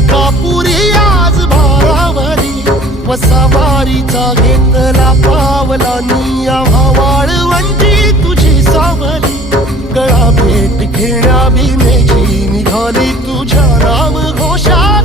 अंकापुरी आज भारावरी वसावारीचा घेतला पावला निया वाळवंटी तुझी सावली गळा भेट घेण्या बिनेची निघाली तुझ्या